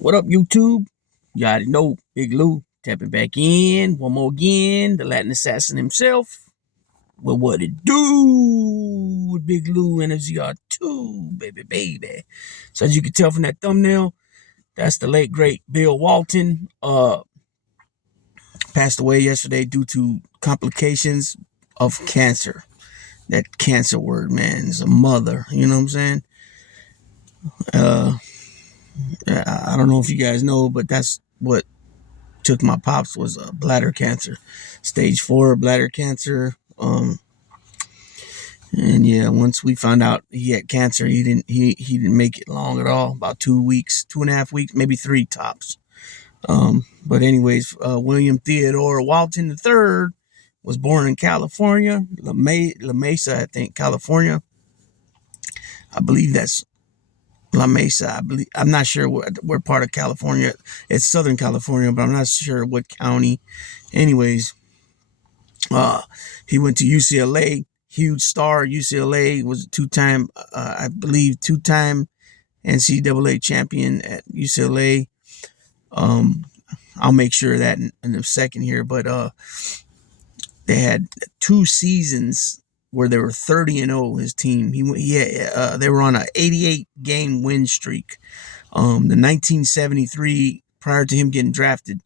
What up, YouTube? You already know Big Lou tapping back in. One more again. The Latin assassin himself. Well, what it do with Big Lou and ZR2, baby. So as you can tell from that thumbnail, that's the late great Bill Walton. Passed away yesterday due to complications of cancer. That cancer word, man, is a mother. You know what I'm saying? Uh, I don't know if you guys know, but that's what took my pops was bladder cancer, stage 4 bladder cancer. And yeah, once we found out he had cancer, he didn't make it long at all. About 2 weeks, 2.5 weeks, maybe 3 tops. But anyways, William Theodore Walton III was born in California, La Mesa, I think, California. I believe that's La Mesa. I'm not sure what part of California. It's Southern California, but I'm not sure what county. Anyways, he went to UCLA, huge star. UCLA was I believe, two-time NCAA champion at UCLA. I'll make sure of that in a second here, but they had 2 seasons where they were 30-0. His team, they were on a 88-game win streak. The 1973, prior to him getting drafted,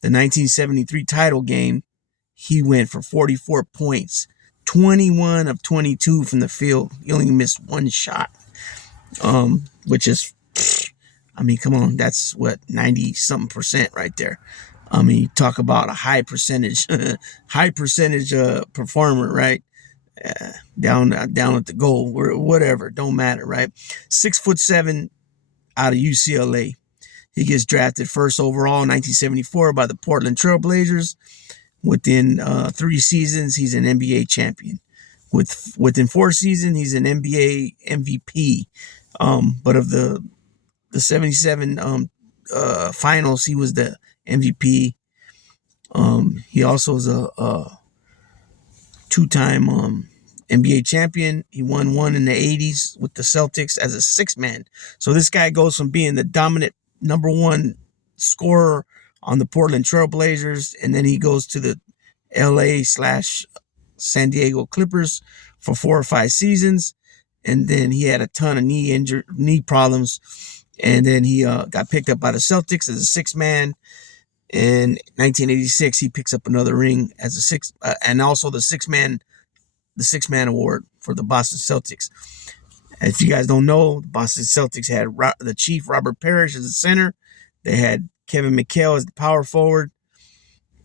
the 1973 title game, he went for 44 points, 21 of 22 from the field. He only missed 1 shot, which is, I mean, come on, that's what, 90-something percent right there. I mean, talk about a high percentage performer, right? Down at the goal, or whatever, don't matter, right? 6'7" out of UCLA. He gets drafted first overall in 1974 by the Portland Trail Blazers. Within 3 seasons, he's an NBA champion. Within 4 seasons, he's an NBA MVP. But of the 77 finals, he was the MVP. He also is a 2-time NBA champion. He won one in the 80s with the Celtics as a 6-man. So this guy goes from being the dominant number 1 scorer on the Portland Trail Blazers, and then he goes to the LA/San Diego Clippers for 4 or 5 seasons, and then he had a ton of knee problems, and then he got picked up by the Celtics as a 6-man. In 1986, he picks up another ring as a 6, and also the 6-man award for the Boston Celtics. If you guys don't know, the Boston Celtics had the Chief Robert Parrish as the center. They had Kevin McHale as the power forward,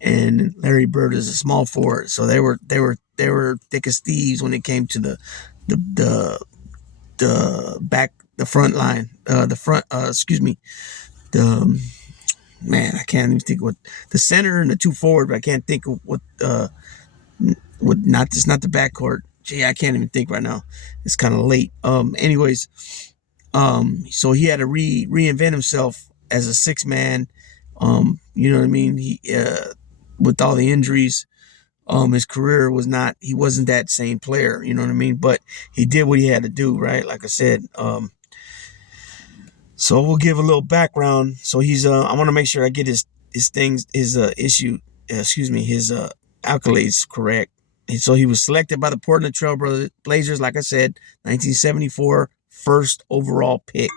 and Larry Bird as a small forward. So they were thick as thieves when it came to the front line. Man, I can't even think what the center and the 2 forward, but I can't think of what not the backcourt. Gee, I can't even think right now. It's kind of late. Anyways, so he had to reinvent himself as a 6-man. You know what I mean? He with all the injuries, his career he wasn't that same player, you know what I mean? But he did what he had to do, right? Like I said. So we'll give a little background. So he's I want to make sure I get his accolades correct. And so he was selected by the Portland Trail Blazers, like I said, 1974 first overall pick.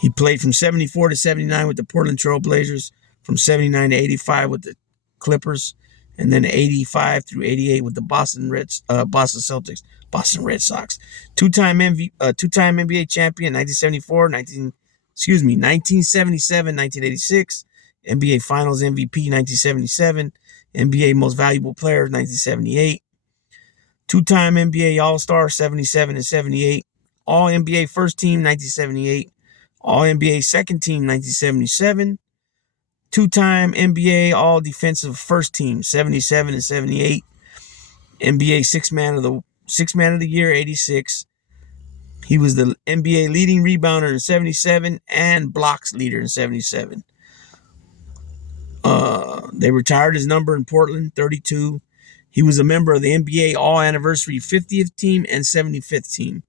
He played from 74 to 79 with the Portland Trail Blazers, from 79 to 85 with the Clippers, and then 85 through 88 with the Boston Celtics, Boston Red Sox. Two-time NBA champion, 1977, 1986. NBA Finals MVP, 1977. NBA Most Valuable Player, 1978. 2-time NBA All-Star, 77 and 78. All-NBA First Team, 1978. All-NBA Second Team, 1977. 2-time NBA All-Defensive First Team, 77 and 78. NBA Six-Man of the Year, 86. He was the NBA leading rebounder in 77 and blocks leader in 77. They retired his number in Portland, 32. He was a member of the NBA All-Anniversary 50th Team and 75th Team.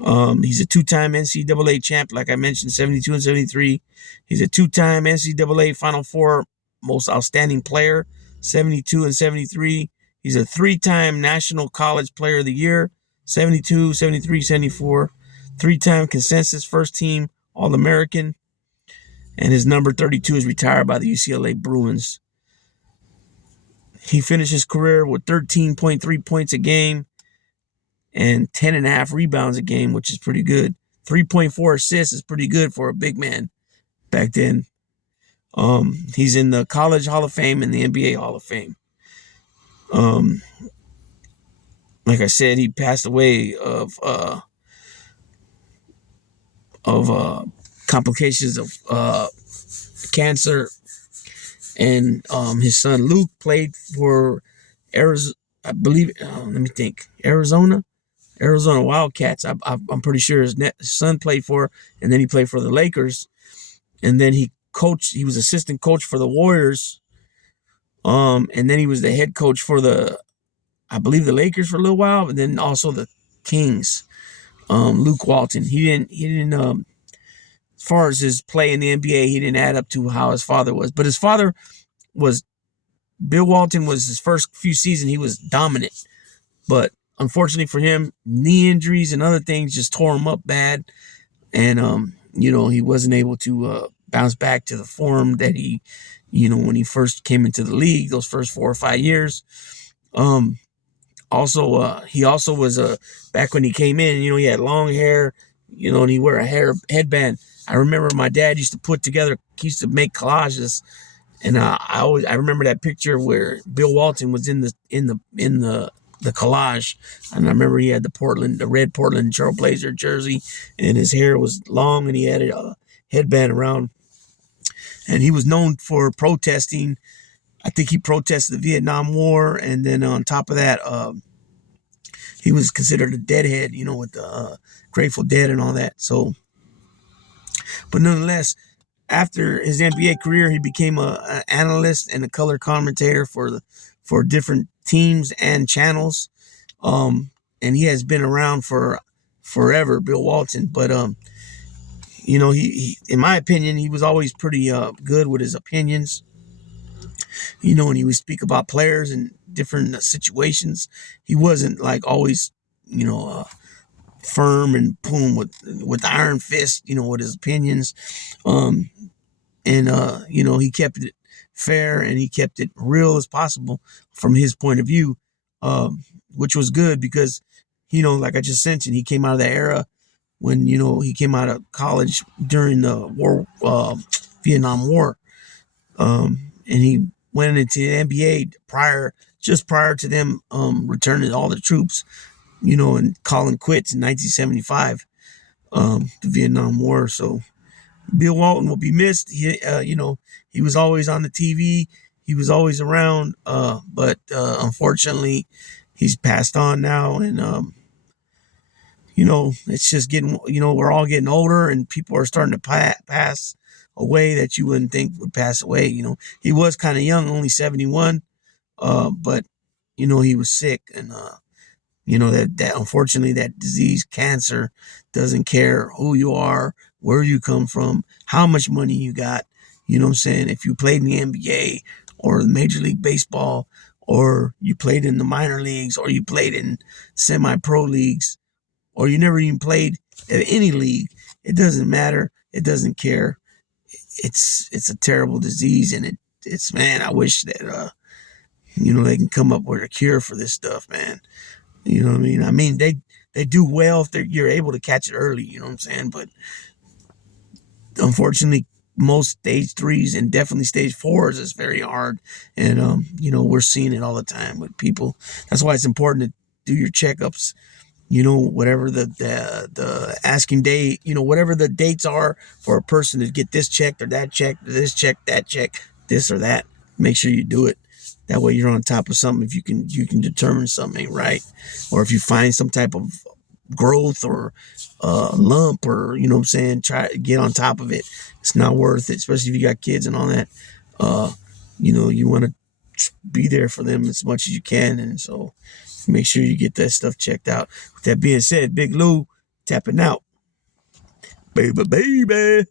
He's a two-time NCAA champ, like I mentioned, 72 and 73. He's a two-time NCAA Final Four most outstanding player, 72 and 73. He's a three-time National College Player of the Year, 72, 73, 74. Three-time consensus first team All-American. And his number 32 is retired by the UCLA Bruins. He finished his career with 13.3 points a game and 10.5 rebounds a game, which is pretty good. 3.4 assists is pretty good for a big man back then. He's in the College Hall of Fame and the NBA Hall of Fame. Like I said, he passed away of complications of cancer, and his son Luke played for Arizona. I believe. Let me think. Arizona Wildcats. I'm pretty sure his son played for, and then he played for the Lakers, and then he coached. He was assistant coach for the Warriors, and then he was the head coach for I believe the Lakers for a little while, and then also the Kings. Luke Walton. He didn't. As far as his play in the NBA, he didn't add up to how his father was, but his father was Bill Walton. Was his first few seasons, he was dominant, but unfortunately for him, knee injuries and other things just tore him up bad. And, he wasn't able to bounce back to the form that he, when he first came into the league, those first 4 or 5 years. He also was, back when he came in, he had long hair, and he wore a headband. I remember my dad used to make collages. And I remember that picture where Bill Walton was in the collage, and I remember he had the red Portland Trailblazer jersey, and his hair was long, and he had a headband around, and he was known for protesting. I think he protested the Vietnam War, and then on top of that, he was considered a deadhead, with the Grateful Dead and all that. So, but nonetheless, after his NBA career, he became an analyst and a color commentator for different teams and channels. And he has been around for forever, Bill Walton. But he in my opinion, he was always pretty good with his opinions. And he would speak about players in different situations. He wasn't like always, firm and boom with the iron fist, with his opinions. And he kept it fair and he kept it real as possible from his point of view, which was good because, like I just mentioned, he came out of that era when, he came out of college during the Vietnam War. And he went into the NBA just prior to them returning all the troops, and calling quits in 1975, the Vietnam War. So Bill Walton will be missed. He was always on the TV. He was always around, but unfortunately, he's passed on now. And it's just getting. We're all getting older, and people are starting to pass away that you wouldn't think would pass away. He was kind of young, only 71, but he was sick, and that unfortunately that disease, cancer, doesn't care who you are, where you come from, how much money you got. You know what I'm saying? If you played in the NBA or Major League Baseball, or you played in the minor leagues, or you played in semi-pro leagues, or you never even played at any league, it doesn't matter. It doesn't care. It's a terrible disease, and it's man, I wish that they can come up with a cure for this stuff, man. You know what I mean? I mean, they do well if you're able to catch it early, you know what I'm saying? But unfortunately, most stage 3s and definitely stage 4s is very hard. And, we're seeing it all the time with people. That's why it's important to do your checkups, whatever the asking date, whatever the dates are for a person to get this checked or that checked, this check, that check, this or that. Make sure you do it. That way you're on top of something. If you can determine something ain't right, or if you find some type of growth or lump, or what I'm saying, try to get on top of it. It's not worth it, especially if you got kids and all that. You want to be there for them as much as you can, and so make sure you get that stuff checked out. With that being said, Big Lou, Tapping out. Baby, baby.